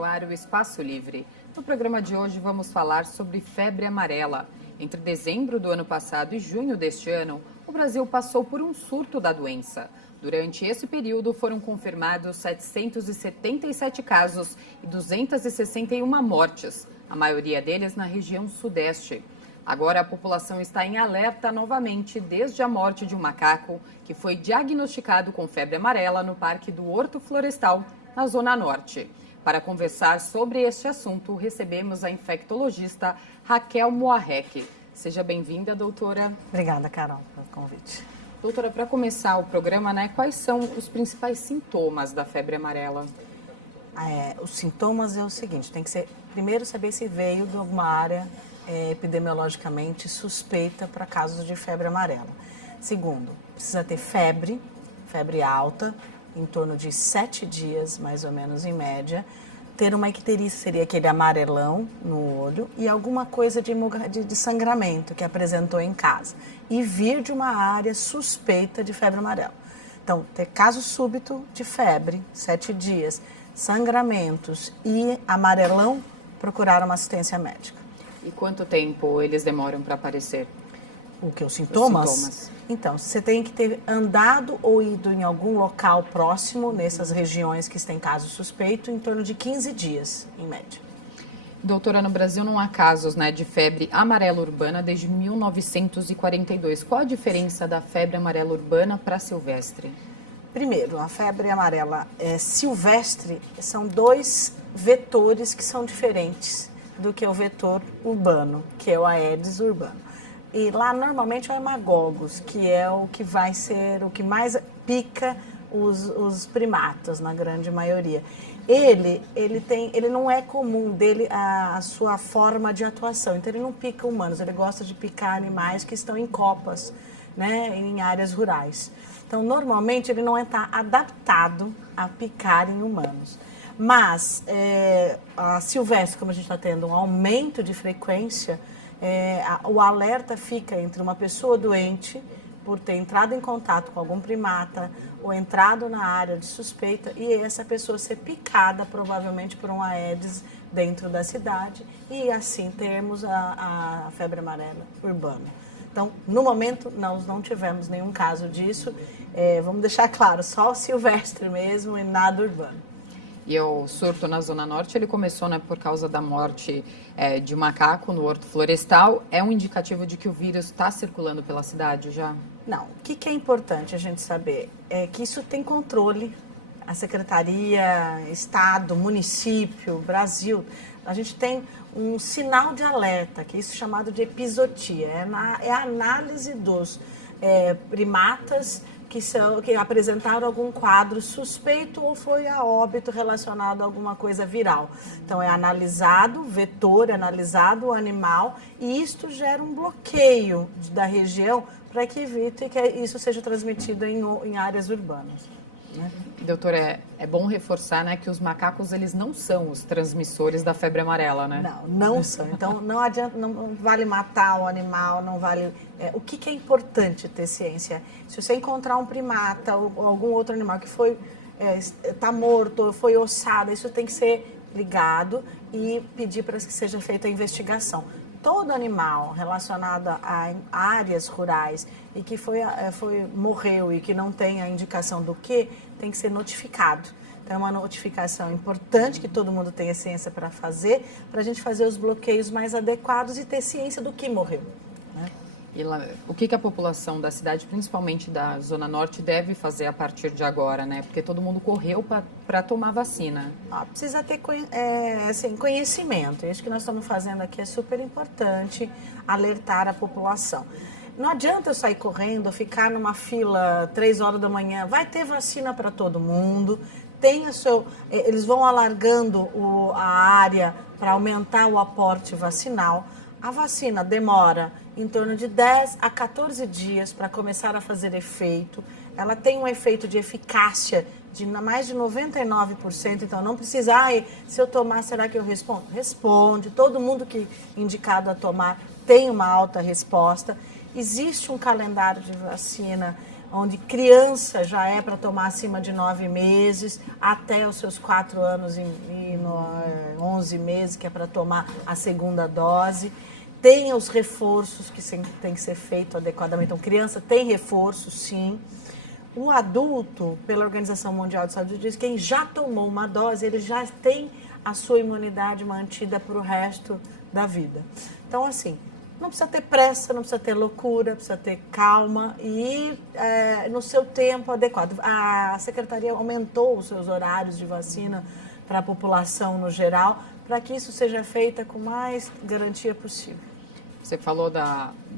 no ar o Espaço Livre. No programa de hoje vamos falar sobre febre amarela. Entre dezembro do ano passado e junho deste ano, o Brasil passou por um surto da doença. Durante esse período foram confirmados 777 casos e 261 mortes, a maioria deles na região sudeste. Agora a população está em alerta novamente desde a morte de um macaco que foi diagnosticado com febre amarela no Parque do Horto Florestal, na Zona Norte. Para conversar sobre este assunto, recebemos a infectologista Raquel Moarec. Seja bem-vinda, doutora. Obrigada, Carol, pelo convite. Doutora, para começar o programa, quais são os principais sintomas da febre amarela? Os sintomas é o seguinte, tem que ser, primeiro, saber se veio de alguma área epidemiologicamente suspeita para casos de febre amarela. Segundo, precisa ter febre alta, em torno de 7 dias, mais ou menos, em média. Ter uma icterícia, seria aquele amarelão no olho, e alguma coisa de sangramento que apresentou em casa. E vir de uma área suspeita de febre amarela. Então, ter caso súbito de febre, 7 dias, sangramentos e amarelão, procurar uma assistência médica. E quanto tempo eles demoram para aparecer? Os sintomas? Então, você tem que ter andado ou ido em algum local próximo, nessas regiões que têm caso suspeito, em torno de 15 dias, em média. Doutora, no Brasil não há casos de febre amarela urbana desde 1942. Qual a diferença da febre amarela urbana para a silvestre? Primeiro, a febre amarela silvestre são 2 vetores que são diferentes do que o vetor urbano, que é o Aedes urbano. E lá, normalmente, é o hemagogos, que é o que vai ser o que mais pica os primatas, na grande maioria. Ele não é comum dele a sua forma de atuação, então ele não pica humanos, ele gosta de picar animais que estão em copas, em áreas rurais. Então, normalmente, ele não está adaptado a picar em humanos. Mas a silvestre, como a gente está tendo um aumento de frequência, o alerta fica entre uma pessoa doente por ter entrado em contato com algum primata ou entrado na área de suspeita e essa pessoa ser picada provavelmente por um Aedes dentro da cidade e assim termos a febre amarela urbana. Então, no momento, nós não tivemos nenhum caso disso. Vamos deixar claro, só o silvestre mesmo e nada urbano. E o surto na Zona Norte, ele começou por causa da morte de um macaco no Horto Florestal. É um indicativo de que o vírus está circulando pela cidade já? Não. O que é importante a gente saber é que isso tem controle. A Secretaria, Estado, Município, Brasil, a gente tem um sinal de alerta, que é isso chamado de epizotia. É a análise dos primatas que apresentaram algum quadro suspeito ou foi a óbito relacionado a alguma coisa viral. Então, é analisado o vetor, analisado o animal, e isto gera um bloqueio da região para que evite que isso seja transmitido em áreas urbanas. Doutora, é bom reforçar que os macacos eles não são os transmissores da febre amarela, né? Não são. Então, não adianta, não vale matar o animal, não vale... o que é importante ter ciência? Se você encontrar um primata ou algum outro animal que está morto, foi ossado, isso tem que ser ligado e pedir para que seja feita a investigação. Todo animal relacionado a áreas rurais e que morreu e que não tem a indicação do que, tem que ser notificado. Então, é uma notificação importante que todo mundo tenha ciência para fazer, para a gente fazer os bloqueios mais adequados e ter ciência do que morreu. E lá, o que a população da cidade, principalmente da Zona Norte, deve fazer a partir de agora, Porque todo mundo correu para tomar vacina. Precisa ter conhecimento. Isso que nós estamos fazendo aqui é super importante, alertar a população. Não adianta eu sair correndo, ficar numa fila 3 horas da manhã. Vai ter vacina para todo mundo. Eles vão alargando a área para aumentar o aporte vacinal. A vacina demora em torno de 10 a 14 dias para começar a fazer efeito. Ela tem um efeito de eficácia de mais de 99%, então não precisa, se eu tomar, será que eu respondo? Responde, todo mundo que é indicado a tomar tem uma alta resposta. Existe um calendário de vacina onde criança já é para tomar acima de 9 meses, até os seus 4 anos e 11 meses, que é para tomar a segunda dose. Tem os reforços que tem que ser feito adequadamente. Então, criança tem reforço, sim. O adulto, pela Organização Mundial de Saúde, diz que quem já tomou uma dose, ele já tem a sua imunidade mantida para o resto da vida. Então, assim, não precisa ter pressa, não precisa ter loucura, precisa ter calma e ir no seu tempo adequado. A Secretaria aumentou os seus horários de vacina para a população no geral, para que isso seja feito com mais garantia possível. Você falou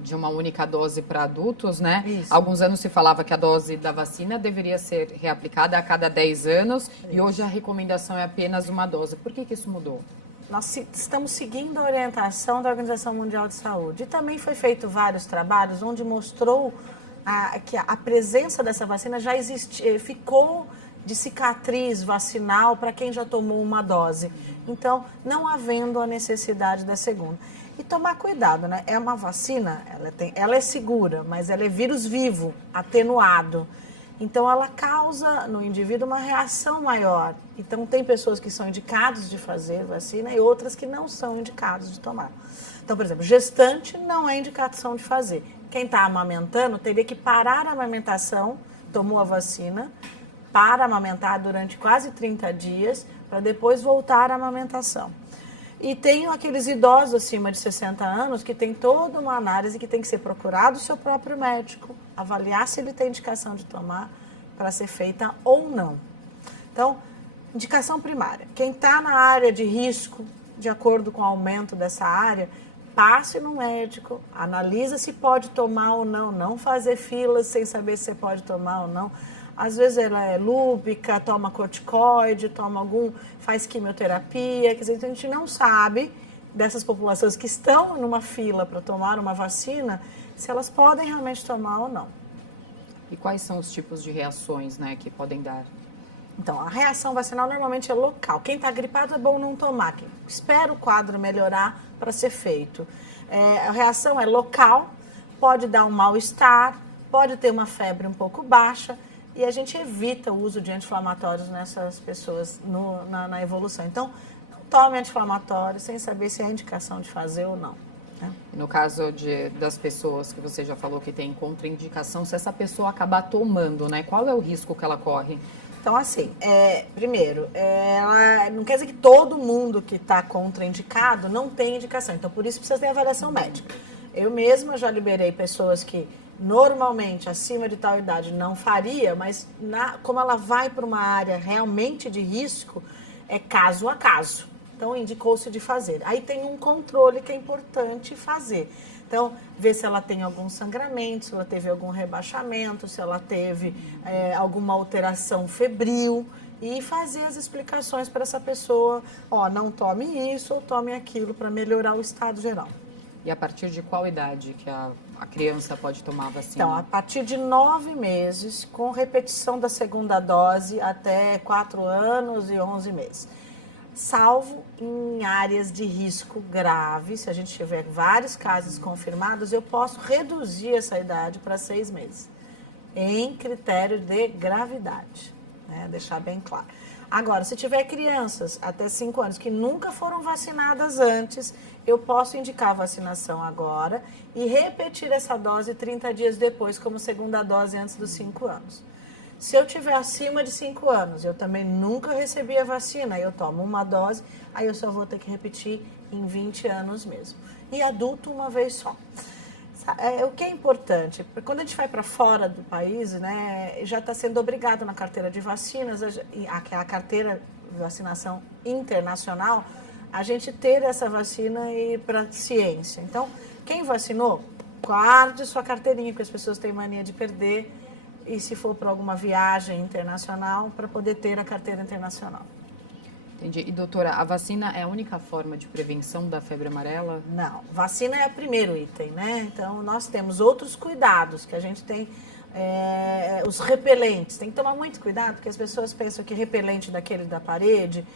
de uma única dose para adultos, né? Isso. Há alguns anos se falava que a dose da vacina deveria ser reaplicada a cada 10 anos e hoje a recomendação é apenas uma dose. Por que isso mudou? Nós estamos seguindo a orientação da Organização Mundial de Saúde. E também foi feito vários trabalhos onde mostrou que a presença dessa vacina já ficou de cicatriz vacinal para quem já tomou uma dose. Então, não havendo a necessidade da segunda. E tomar cuidado, né? É uma vacina, ela é segura, mas ela é vírus vivo, atenuado. Então, ela causa no indivíduo uma reação maior. Então, tem pessoas que são indicadas de fazer vacina e outras que não são indicadas de tomar. Então, por exemplo, gestante não é indicação de fazer. Quem está amamentando teria que parar a amamentação, tomou a vacina, para amamentar durante quase 30 dias, para depois voltar à amamentação. E tem aqueles idosos acima de 60 anos que tem toda uma análise que tem que ser procurado o seu próprio médico, avaliar se ele tem indicação de tomar para ser feita ou não. Então, indicação primária. Quem está na área de risco, de acordo com o aumento dessa área, passe no médico, analisa se pode tomar ou não, não fazer filas sem saber se você pode tomar ou não. Às vezes ela é lúpica, toma corticoide, faz quimioterapia, quer dizer, então a gente não sabe dessas populações que estão numa fila para tomar uma vacina, se elas podem realmente tomar ou não. E quais são os tipos de reações, né, que podem dar? Então, a reação vacinal normalmente é local. Quem está gripado é bom não tomar, quem espera o quadro melhorar para ser feito. A reação é local, pode dar um mal-estar, pode ter uma febre um pouco baixa, e a gente evita o uso de anti-inflamatórios nessas pessoas na evolução. Então, não tome anti-inflamatório sem saber se é indicação de fazer ou não. Né? No caso das pessoas que você já falou que tem contraindicação, se essa pessoa acabar tomando, né, qual é o risco que ela corre? Então, assim, primeiro, ela não quer dizer que todo mundo que está contraindicado não tem indicação. Então, por isso precisa ter avaliação médica. Eu mesma já liberei pessoas que normalmente acima de tal idade não faria, mas como ela vai para uma área realmente de risco, é caso a caso. Então, indicou-se de fazer. Aí tem um controle que é importante fazer. Então, ver se ela tem algum sangramento, se ela teve algum rebaixamento, se ela teve alguma alteração febril e fazer as explicações para essa pessoa, não tome isso ou tome aquilo para melhorar o estado geral. E a partir de qual idade que a criança pode tomar a vacina? Então, a partir de 9 meses, com repetição da segunda dose até 4 anos e 11 meses. Salvo em áreas de risco grave, se a gente tiver vários casos confirmados, eu posso reduzir essa idade para 6 meses, em critério de gravidade, né? Deixar bem claro. Agora, se tiver crianças até 5 anos que nunca foram vacinadas antes, eu posso indicar a vacinação agora e repetir essa dose 30 dias depois, como segunda dose antes dos 5 anos. Se eu tiver acima de 5 anos, eu também nunca recebi a vacina, eu tomo uma dose, aí eu só vou ter que repetir em 20 anos mesmo. E adulto, uma vez só. O que é importante, quando a gente vai para fora do país, né, já está sendo obrigado na carteira de vacinas, que é a carteira de vacinação internacional, a gente ter essa vacina e ir para a ciência. Então, quem vacinou, guarde sua carteirinha, porque as pessoas têm mania de perder, e se for para alguma viagem internacional, para poder ter a carteira internacional. Entendi. E, doutora, a vacina é a única forma de prevenção da febre amarela? Não, vacina é o primeiro item, né? Então, nós temos outros cuidados que a gente tem, os repelentes. Tem que tomar muito cuidado, porque as pessoas pensam que repelente daquele da parede,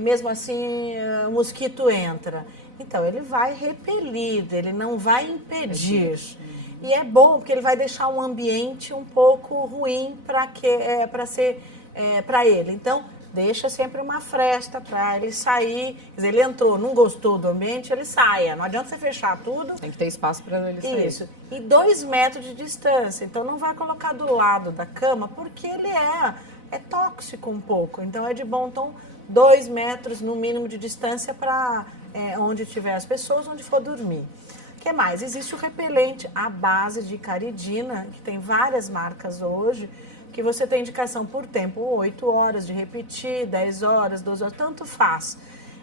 mesmo assim, o mosquito entra. Então, ele vai repelir, ele não vai impedir. E é bom, porque ele vai deixar um ambiente um pouco ruim para ele. Então, deixa sempre uma fresta para ele sair. Quer dizer, ele entrou, não gostou do ambiente, ele saia. Não adianta você fechar tudo. Tem que ter espaço para ele sair. Isso. E 2 metros de distância. Então, não vai colocar do lado da cama, porque ele é tóxico um pouco. Então, é de bom tom 2 metros no mínimo de distância para onde tiver as pessoas, onde for dormir. O que mais? Existe o repelente à base de caridina, que tem várias marcas hoje, que você tem indicação por tempo, 8 horas de repetir, 10 horas, 12 horas, tanto faz.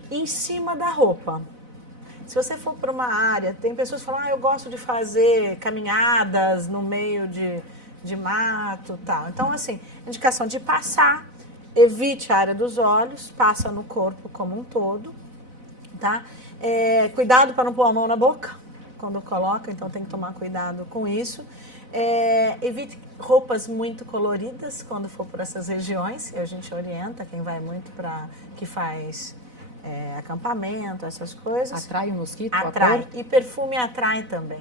Em cima da roupa. Se você for para uma área, tem pessoas que falam, eu gosto de fazer caminhadas no meio de mato e tal. Então, assim, indicação de passar, evite a área dos olhos, passa no corpo como um todo, tá? Cuidado para não pôr a mão na boca quando coloca, então tem que tomar cuidado com isso. Evite roupas muito coloridas quando for por essas regiões, a gente orienta quem vai muito que faz acampamento, essas coisas. Atrai o mosquito? Atrai, e perfume atrai também.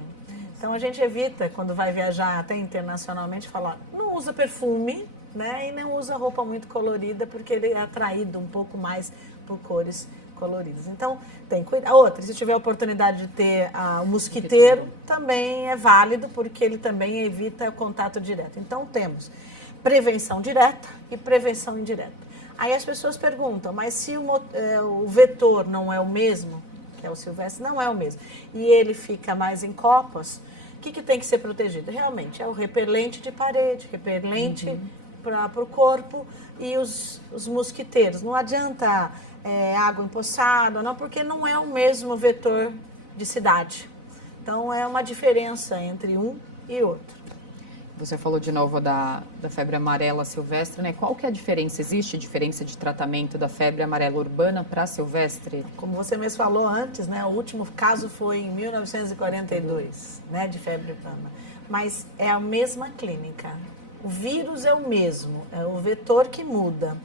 Então a gente evita, quando vai viajar até internacionalmente, falar, não usa perfume, né? E não usa roupa muito colorida, porque ele é atraído um pouco mais por cores coloridas. Então, tem cuidado. Outra, se tiver a oportunidade de ter o mosquiteiro, também é válido, porque ele também evita o contato direto. Então, temos prevenção direta e prevenção indireta. Aí as pessoas perguntam, mas se o vetor não é o mesmo, que é o silvestre, não é o mesmo, e ele fica mais em copas, o que tem que ser protegido? Realmente, é o repelente de parede, repelente para o corpo e os mosquiteiros. Não adianta água empoçada, não, porque não é o mesmo vetor de cidade. Então, é uma diferença entre um e outro. Você falou de novo da febre amarela silvestre, né? Qual que é a diferença? Existe diferença de tratamento da febre amarela urbana para a silvestre? Como você mesmo falou antes, né? O último caso foi em 1942, né? De febre urbana. Mas é a mesma clínica. O vírus é o mesmo, é o vetor que muda.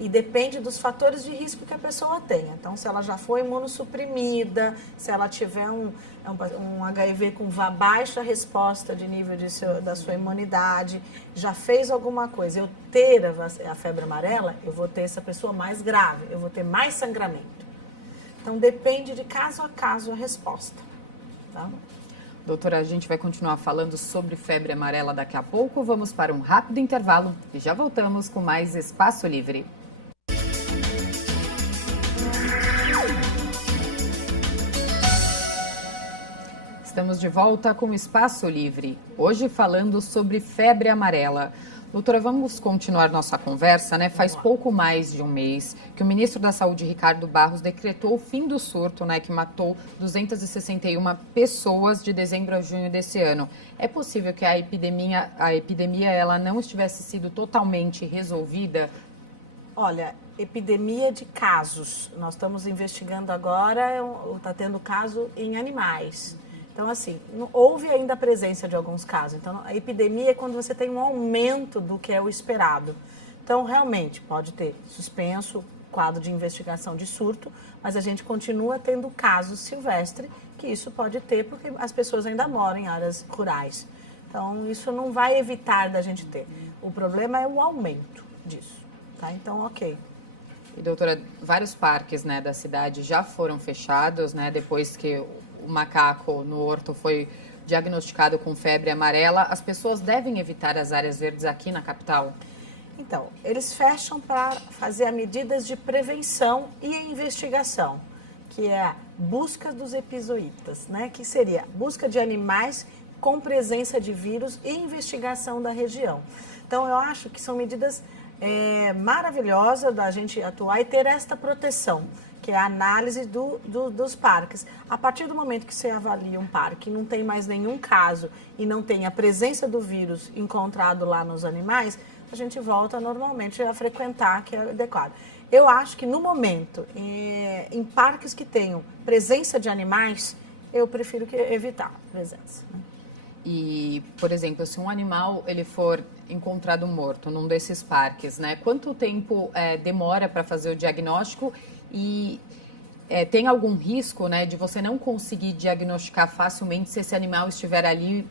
E depende dos fatores de risco que a pessoa tenha. Então, se ela já foi imunossuprimida, se ela tiver um HIV com baixa resposta de nível da sua imunidade, já fez alguma coisa, eu ter a febre amarela, eu vou ter essa pessoa mais grave, eu vou ter mais sangramento. Então, depende de caso a caso a resposta. Tá? Doutora, a gente vai continuar falando sobre febre amarela daqui a pouco. Vamos para um rápido intervalo e já voltamos com mais Espaço Livre. Estamos de volta com o Espaço Livre, hoje falando sobre febre amarela. Doutora, vamos continuar nossa conversa, né? Faz pouco mais de um mês que o ministro da Saúde, Ricardo Barros, decretou o fim do surto, né? Que matou 261 pessoas de dezembro a junho desse ano. É possível que a epidemia ela não estivesse sido totalmente resolvida? Olha, epidemia de casos. Nós estamos investigando agora, está tendo caso em animais. Então, assim, houve ainda a presença de alguns casos. Então, a epidemia é quando você tem um aumento do que é o esperado. Então, realmente, pode ter suspenso, quadro de investigação de surto, mas a gente continua tendo casos silvestres, que isso pode ter, porque as pessoas ainda moram em áreas rurais. Então, isso não vai evitar da gente ter. O problema é o aumento disso, tá? Então, ok. E, doutora, vários parques, né, da cidade já foram fechados, né, depois que o macaco no horto foi diagnosticado com febre amarela. As pessoas devem evitar as áreas verdes aqui na capital? Então, eles fecham para fazer medidas de prevenção e investigação, que é a busca dos epizoítas, né? Que seria busca de animais com presença de vírus e investigação da região. Então, eu acho que são medidas maravilhosas da gente atuar e ter esta proteção, que é a análise dos parques. A partir do momento que você avalia um parque e não tem mais nenhum caso e não tem a presença do vírus encontrado lá nos animais, a gente volta normalmente a frequentar, que é adequado. Eu acho que no momento, em parques que tenham presença de animais, eu prefiro evitar a presença. E, por exemplo, se um animal ele for encontrado morto num desses parques, né? Quanto tempo demora para fazer o diagnóstico? E tem algum risco, né, de você não conseguir diagnosticar facilmente se esse animal estiver ali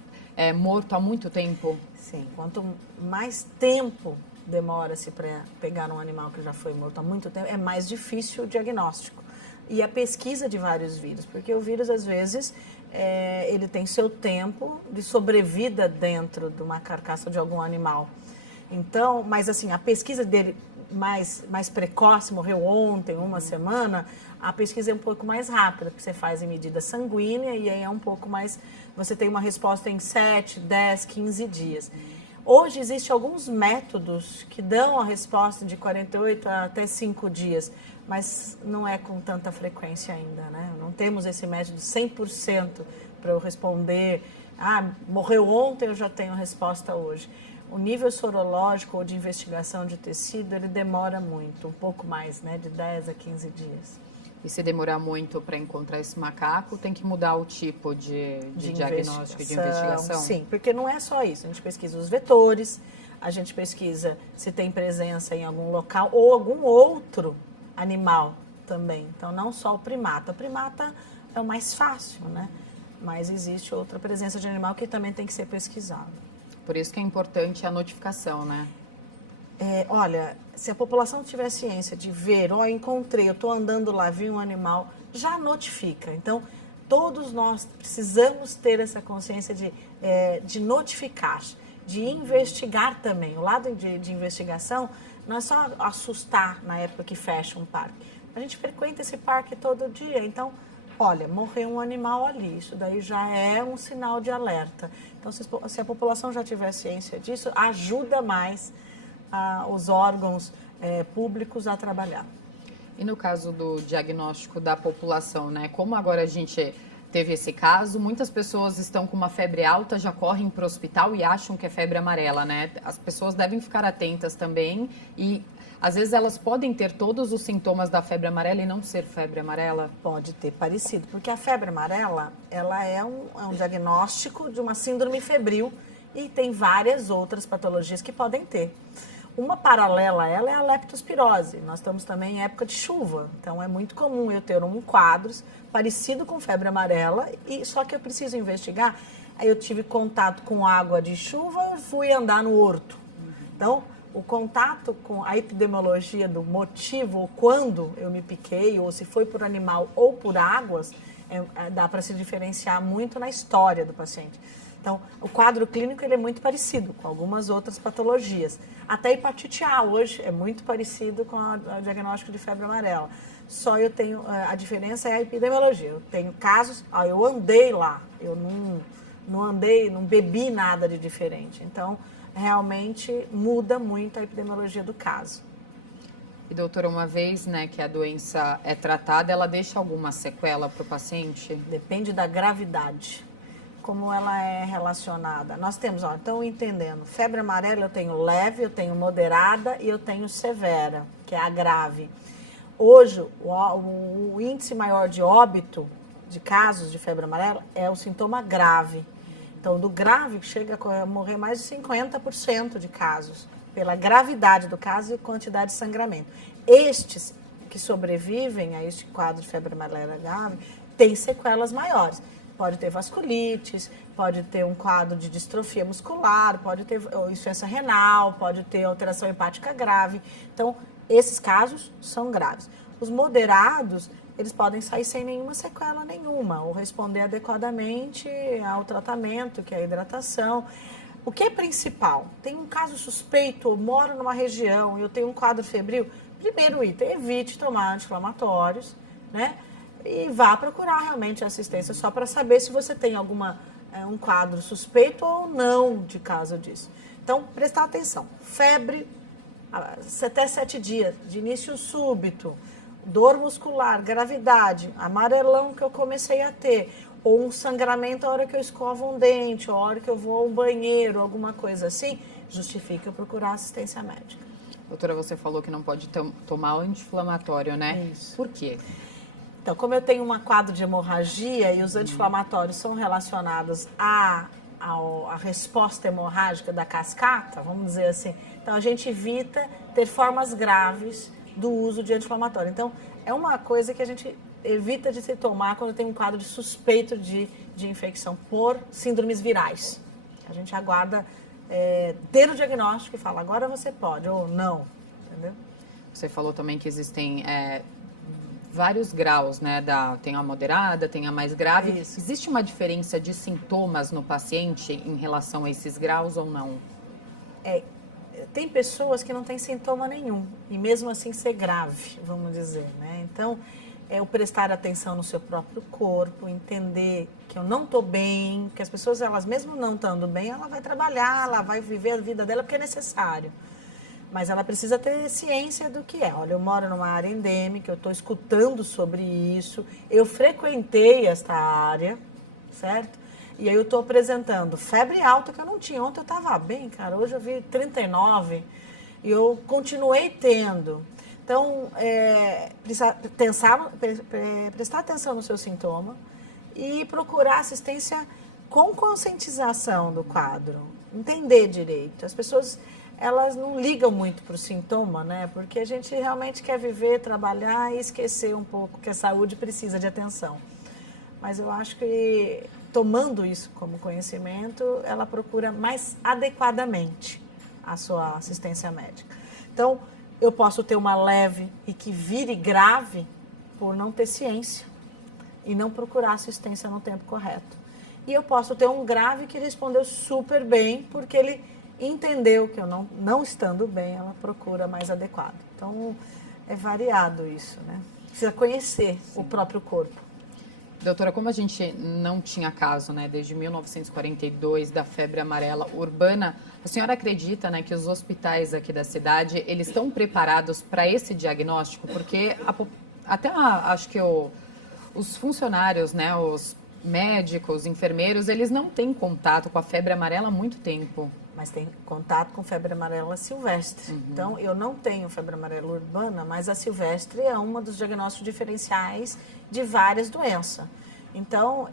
morto há muito tempo? Sim, quanto mais tempo demora-se para pegar um animal que já foi morto há muito tempo, é mais difícil o diagnóstico. E a pesquisa de vários vírus, porque o vírus, às vezes, ele tem seu tempo de sobrevida dentro de uma carcaça de algum animal. Então, mas assim, a pesquisa dele mais precoce, morreu ontem, uma semana, a pesquisa é um pouco mais rápida, porque você faz em medida sanguínea e aí é um pouco mais, você tem uma resposta em 7, 10, 15 dias. Hoje existem alguns métodos que dão a resposta de 48 até 5 dias, mas não é com tanta frequência ainda, né? Não temos esse método 100% para eu responder, morreu ontem, eu já tenho a resposta hoje. O nível sorológico ou de investigação de tecido, ele demora muito, um pouco mais, né? De 10 a 15 dias. E se demorar muito para encontrar esse macaco, tem que mudar o tipo de diagnóstico e de investigação? Sim, porque não é só isso. A gente pesquisa os vetores, a gente pesquisa se tem presença em algum local ou algum outro animal também. Então, não só o primata. O primata é o mais fácil, né? Mas existe outra presença de animal que também tem que ser pesquisado. Por isso que é importante a notificação, né? Olha, se a população tiver ciência de ver, encontrei, eu estou andando lá, vi um animal, já notifica. Então, todos nós precisamos ter essa consciência de notificar, de investigar também. O lado de investigação não é só assustar na época que fecha um parque. A gente frequenta esse parque todo dia, então, olha, morreu um animal ali, isso daí já é um sinal de alerta. Então, se a população já tiver ciência disso, ajuda mais os órgãos públicos a trabalhar. E no caso do diagnóstico da população, né? Como agora a gente teve esse caso, muitas pessoas estão com uma febre alta, já correm para o hospital e acham que é febre amarela, né? As pessoas devem ficar atentas também e às vezes elas podem ter todos os sintomas da febre amarela e não ser febre amarela? Pode ter parecido, porque a febre amarela, ela é um diagnóstico de uma síndrome febril e tem várias outras patologias que podem ter. Uma paralela a ela é a leptospirose. Nós estamos também em época de chuva, então é muito comum eu ter um quadro parecido com febre amarela, só que eu preciso investigar. Aí eu tive contato com água de chuva, fui andar no horto. Então, o contato com a epidemiologia do motivo, ou quando eu me piquei, ou se foi por animal ou por águas, dá para se diferenciar muito na história do paciente. Então, o quadro clínico ele é muito parecido com algumas outras patologias. Até a hepatite A hoje é muito parecido com o diagnóstico de febre amarela. Só eu tenho, a diferença é a epidemiologia. Eu tenho casos, eu andei lá, eu não andei, não bebi nada de diferente. Então, realmente muda muito a epidemiologia do caso. E doutora, uma vez, né, que a doença é tratada, ela deixa alguma sequela para o paciente? Depende da gravidade. Como ela é relacionada. Nós temos, então entendendo, febre amarela eu tenho leve, eu tenho moderada e eu tenho severa, que é a grave. Hoje, o índice maior de óbito de casos de febre amarela é o sintoma grave. Então, do grave chega a morrer mais de 50% de casos, pela gravidade do caso e quantidade de sangramento. Estes que sobrevivem a este quadro de febre amarela grave têm sequelas maiores. Pode ter vasculites, pode ter um quadro de distrofia muscular, pode ter insuficiência renal, pode ter alteração hepática grave. Então, esses casos são graves. Os moderados, eles podem sair sem nenhuma sequela nenhuma, ou responder adequadamente ao tratamento, que é a hidratação. O que é principal? Tem um caso suspeito, eu moro numa região e eu tenho um quadro febril, primeiro item, evite tomar anti-inflamatórios, né? E vá procurar realmente assistência só para saber se você tem um quadro suspeito ou não de caso disso. Então, prestar atenção. Febre, até 7 dias, de início súbito, dor muscular, gravidade, amarelão que eu comecei a ter, ou um sangramento a hora que eu escovo um dente, ou a hora que eu vou ao banheiro, alguma coisa assim, justifica eu procurar assistência médica. Doutora, você falou que não pode tomar anti-inflamatório, né? Isso. Por quê? Então, como eu tenho um quadro de hemorragia e os anti-inflamatórios são relacionados à resposta hemorrágica da cascata, vamos dizer assim, então a gente evita ter formas graves do uso de anti-inflamatório. Então, é uma coisa que a gente evita de se tomar quando tem um quadro de suspeito de infecção por síndromes virais. A gente aguarda ter o diagnóstico e fala, agora você pode, ou não, entendeu? Você falou também que existem vários graus, né? Tem a moderada, tem a mais grave. Isso. Existe uma diferença de sintomas no paciente em relação a esses graus ou não? Tem pessoas que não têm sintoma nenhum, e mesmo assim ser grave, vamos dizer, né? Então, o prestar atenção no seu próprio corpo, entender que eu não estou bem, que as pessoas, elas mesmo não estando bem, ela vai trabalhar, ela vai viver a vida dela porque é necessário. Mas ela precisa ter ciência do que é. Olha, eu moro numa área endêmica, eu estou escutando sobre isso, eu frequentei esta área, certo? E aí eu estou apresentando febre alta que eu não tinha. Ontem eu estava bem, cara, hoje eu vi 39 e eu continuei tendo. Então, prestar atenção no seu sintoma e procurar assistência com conscientização do quadro, entender direito. As pessoas, elas não ligam muito para o sintoma, né? Porque a gente realmente quer viver, trabalhar e esquecer um pouco que a saúde precisa de atenção. Mas eu acho que, tomando isso como conhecimento, ela procura mais adequadamente a sua assistência médica. Então, eu posso ter uma leve e que vire grave por não ter ciência e não procurar assistência no tempo correto. E eu posso ter um grave que respondeu super bem porque ele entendeu que eu não estando bem, ela procura mais adequado. Então, é variado isso, né? Precisa conhecer o próprio corpo. Doutora, como a gente não tinha caso, né, desde 1942 da febre amarela urbana, a senhora acredita, né, que os hospitais aqui da cidade, eles estão preparados para esse diagnóstico? Porque acho que os funcionários, né, os médicos, enfermeiros, eles não têm contato com a febre amarela há muito tempo. Mas tem contato com febre amarela silvestre. Uhum. Então, eu não tenho febre amarela urbana, mas a silvestre é um dos diagnósticos diferenciais de várias doenças. Então,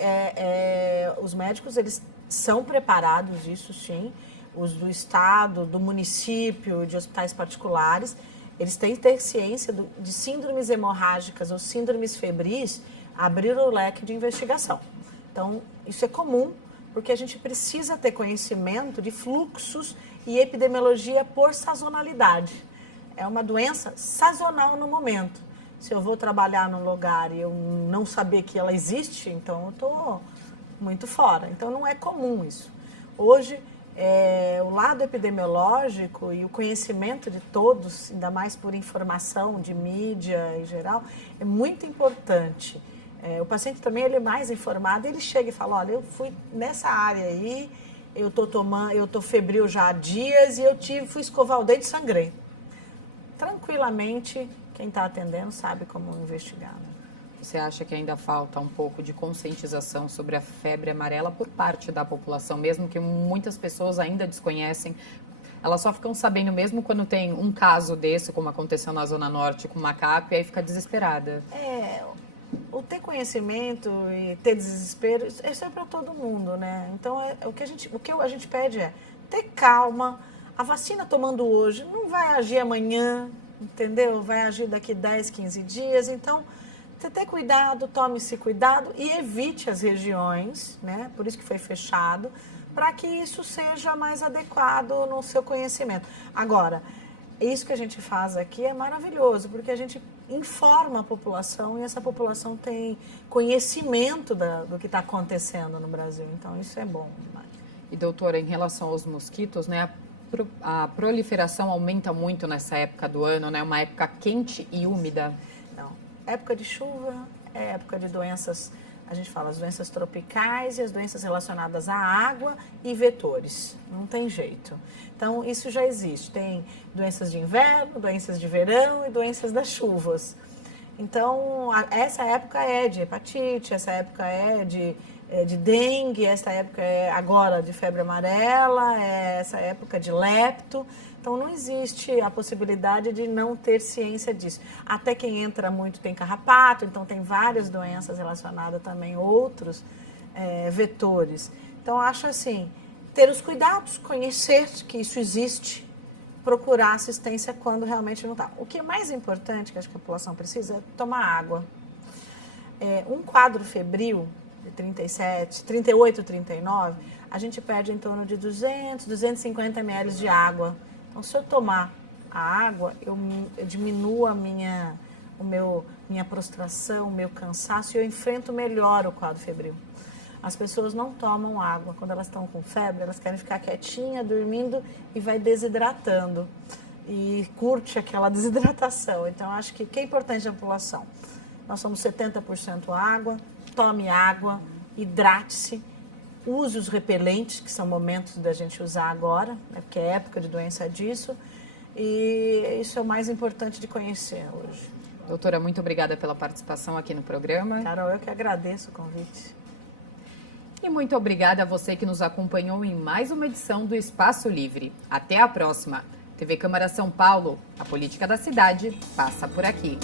os médicos, eles são preparados, isso sim, os do estado, do município, de hospitais particulares, eles têm que ter ciência de síndromes hemorrágicas ou síndromes febris, abrir o leque de investigação. Então, isso é comum, porque a gente precisa ter conhecimento de fluxos e epidemiologia por sazonalidade. É uma doença sazonal no momento. Se eu vou trabalhar num lugar e eu não saber que ela existe, então eu estou muito fora. Então não é comum isso. Hoje, o lado epidemiológico e o conhecimento de todos, ainda mais por informação de mídia em geral, é muito importante. O paciente também, ele é mais informado, ele chega e fala, olha, eu fui nessa área aí, eu estou febril já há dias e fui escovar o dente e sangrei. Tranquilamente, quem está atendendo sabe como investigar. Né? Você acha que ainda falta um pouco de conscientização sobre a febre amarela por parte da população, mesmo que muitas pessoas ainda desconhecem? Elas só ficam sabendo mesmo quando tem um caso desse, como aconteceu na Zona Norte com o macaco, e aí fica desesperada. O ter conhecimento e ter desespero, isso é para todo mundo, né? Então, o que a gente pede é ter calma. A vacina tomando hoje não vai agir amanhã, entendeu? Vai agir daqui 10, 15 dias. Então, ter cuidado, tome-se cuidado e evite as regiões, né? Por isso que foi fechado, para que isso seja mais adequado no seu conhecimento. Agora, isso que a gente faz aqui é maravilhoso, porque a gente informa a população e essa população tem conhecimento do que está acontecendo no Brasil. Então, isso é bom. E, doutora, em relação aos mosquitos, né, a proliferação aumenta muito nessa época do ano, né? Uma época quente e úmida. Não. Época de chuva, época de doenças, a gente fala as doenças tropicais e as doenças relacionadas à água e vetores. Não tem jeito. Então, isso já existe. Tem doenças de inverno, doenças de verão e doenças das chuvas. Então, essa época é de hepatite, essa época é de dengue, essa época é agora de febre amarela, essa época de lepto. Então, não existe a possibilidade de não ter ciência disso. Até quem entra muito tem carrapato, então tem várias doenças relacionadas também, outros vetores. Então, acho assim, ter os cuidados, conhecer que isso existe, procurar assistência quando realmente não está. O que é mais importante que acho que a população precisa é tomar água. Um quadro febril de 37, 38, 39, a gente perde em torno de 200, 250 ml de água. Então, se eu tomar a água, eu diminuo minha prostração, o meu cansaço e eu enfrento melhor o quadro febril. As pessoas não tomam água. Quando elas estão com febre, elas querem ficar quietinha, dormindo e vai desidratando. E curte aquela desidratação. Então, acho que o que é importante na população? Nós somos 70% água, tome água, hidrate-se, use os repelentes, que são momentos da gente usar agora, né, porque é época de doença disso. E isso é o mais importante de conhecer hoje. Doutora, muito obrigada pela participação aqui no programa. Carol, eu que agradeço o convite. E muito obrigada a você que nos acompanhou em mais uma edição do Espaço Livre. Até a próxima. TV Câmara São Paulo, a política da cidade passa por aqui.